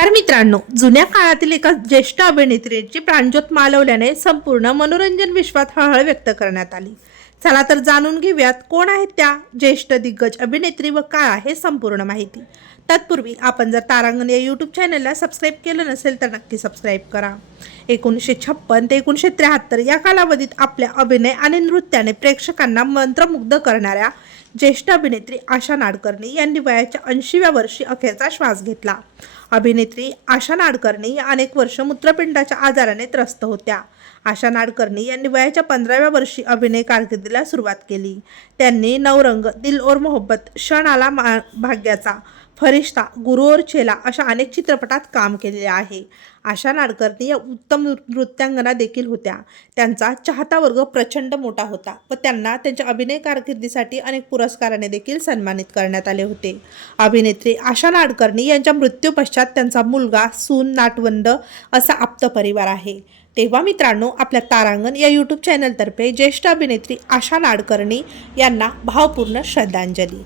नमस्कार मित्रांनो. जुन्या काळातील एका ज्येष्ठ अभिनेत्रीची प्राणज्योत मालवल्याने संपूर्ण मनोरंजन विश्वात हळहळ व्यक्त करण्यात आली. चला तर जाणून घेऊयात कोण आहेत त्या ज्येष्ठ दिग्गज अभिनेत्री व काय आहे संपूर्ण माहिती. तत्पूर्वी आपण जर तारांगण या यूट्यूब चॅनलला सबस्क्राईब केलं नसेल तर नक्की सबस्क्राईब करा. एकोणीसशे छप्पन ते एकोणीसशे त्र्याहत्तर या कालावधीत आपल्या अभिनय आणि नृत्याने प्रेक्षकांना मंत्रमुग्ध करणाऱ्या ज्येष्ठ अभिनेत्री आशा नाडकर्णी यांनी वयाच्या ऐंशीव्या वर्षी अखेरचा श्वास घेतला. अभिनेत्री आशा नाडकर्णी या अनेक वर्ष मूत्रपिंडाच्या आजाराने त्रस्त होत्या. आशा नाडकर्णी यांनी वयाच्या पंधराव्या वर्षी अभिनय कारकिर्दीला सुरुवात केली. त्यांनी नवरंग दिल और मोहब्बत क्षण आला मा भाग्याचा. फरिश्ता गुरु और चेला अशा अनेक चित्रपटात काम केलेले आहे. आशा नाडकर्णी या उत्तम नृ- नृत्यांगना देखील होत्या. त्यांचा चाहता वर्ग प्रचंड मोठा होता व त्यांना त्यांच्या अभिनय कारकिर्दीसाठी अनेक पुरस्काराने देखील सन्मानित करण्यात आले होते. अभिनेत्री आशा नाडकर्णी यांच्या मृत्यूपश्चात त्यांचा मुलगा सून नाटवंड असा आप्त परिवार आहे. तेव्हा मित्रांनो आपल्या तारांगण या यूट्यूब चॅनलतर्फे ज्येष्ठ अभिनेत्री आशा नाडकर्णी यांना भावपूर्ण श्रद्धांजली.